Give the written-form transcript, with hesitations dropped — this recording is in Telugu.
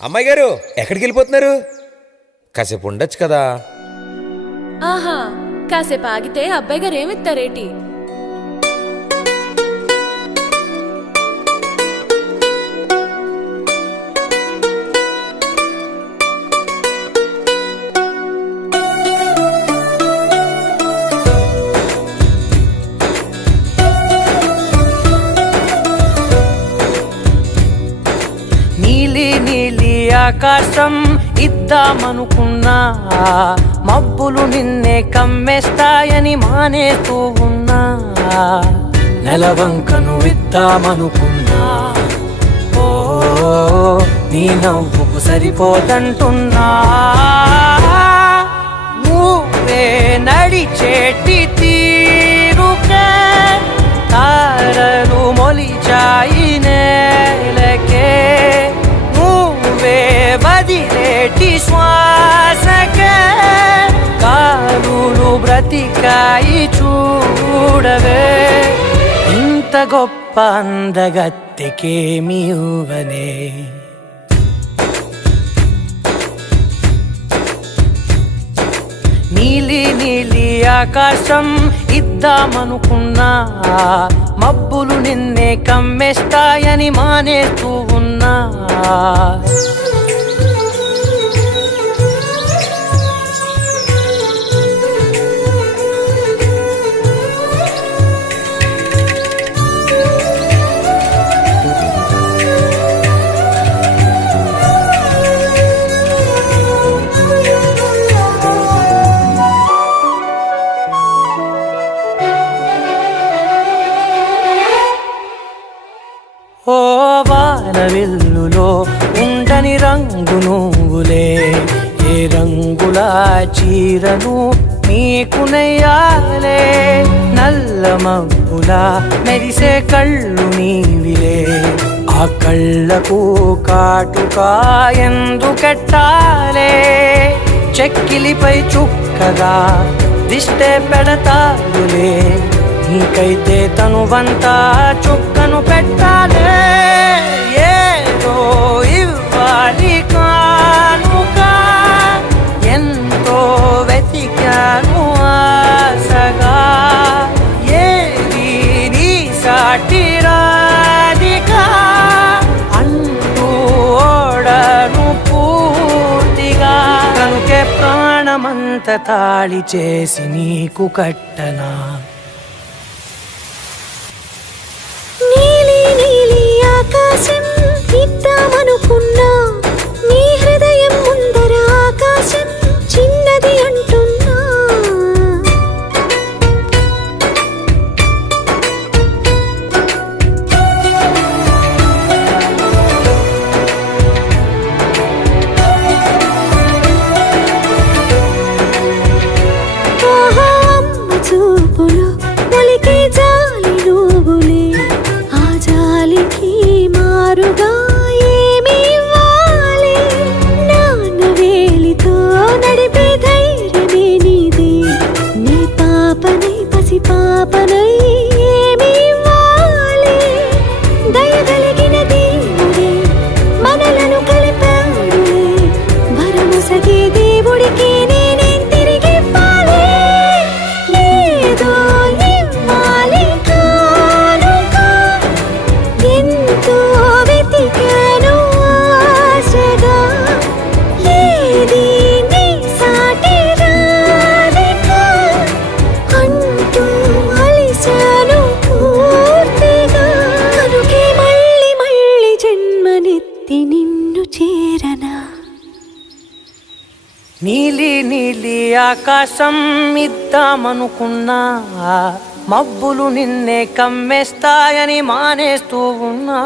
అమ్మాయి గారు ఎక్కడికి వెళ్ళిపోతున్నారు? కాసేపు ఉండొచ్చు కదా. ఆహా, కాసేపు ఆగితే అబ్బాయి గారు ఏమిస్తారేటి? నీలి ఆకాశం ఇద్దామనుకున్నా, మబ్బులు నిన్నే కమ్మేస్తాయని మానేస్తూ ఉన్నా. నెలవంకను ఇద్దామనుకున్నా, ఓ నీ నవ్వుకు సరిపోదంటున్నా. నువ్వే నడిచేటి తీరుకే తారలు మొలిచాయి నేలకే. నువ్వే వదిలేటి శ్వాసకే కారులు బ్రతికాయి చూడవే. ఇంత గొప్ప అందగత్తెకేమి ఇవ్వనే. నీలి ఆకాశం ఇద్దామనుకున్నా, మబ్బులు నిన్నే కమ్మేస్తాయని మానేస్తూ ఉన్నా. ఓ వానవిల్లులో ఉండని రంగు నువ్వులే, ఏ రంగుల చీరను నీకు నెయ్యాలే. నల్ల మబ్బులా మెరిసే కళ్ళు నీవిలే, ఆ కళ్ళకు కాటుకా ఎందుకెట్టాలే. చెక్కిలిపై చుక్కగా దిష్టే పెడతాడులే, నీకైతే తనువంతా చుక్కను పెట్టాలే. ఏదో ఇవ్వాలి కానుక, ఎంతో వెతికాను ఆశగా. ఏది నీ సాటి రాధిక అంటూ ఓడను పూర్తిగా. కనుకే ప్రాణమంత తాళి చేసి నీకు కట్టనా. ఆకాశం ఇద్దామనుకున్నా, నీ హృదయం ముందర ఆకాశం చిన్నది అంటున్నా. ఆహా, అమ్మ చూపులు మొలికే జాలి నువ్వులే, ఆ జాలికి మారుగా ఏమి ఇవ్వాలి. నాన్న వేలితో నడిపే ధైర్యమే నీదే, నీ పాపనై పసి పాపనై ఏమి ఇవ్వాలి. దయగలిగిన దేవుడే మనలను కలిపాడులే, భరమసగే దేవుడికి నేనేం తిరిగి ఇవ్వాలి. ఏదో ఇవ్వాలి కానుక, ఎంతో వెతికాను ఆశగా. ఏది నీ సాటి రాధిక అంటూ అలిశాను పూర్తిగా. కనుకే మళ్ళీ మళ్ళీ జన్మనెత్తి నిన్ను చేరనా. నీలి ఆకాశం ఇద్దామనుకున్నా, మబ్బులు నిన్నే కమ్మేస్తాయని మానేస్తూ ఉన్నా.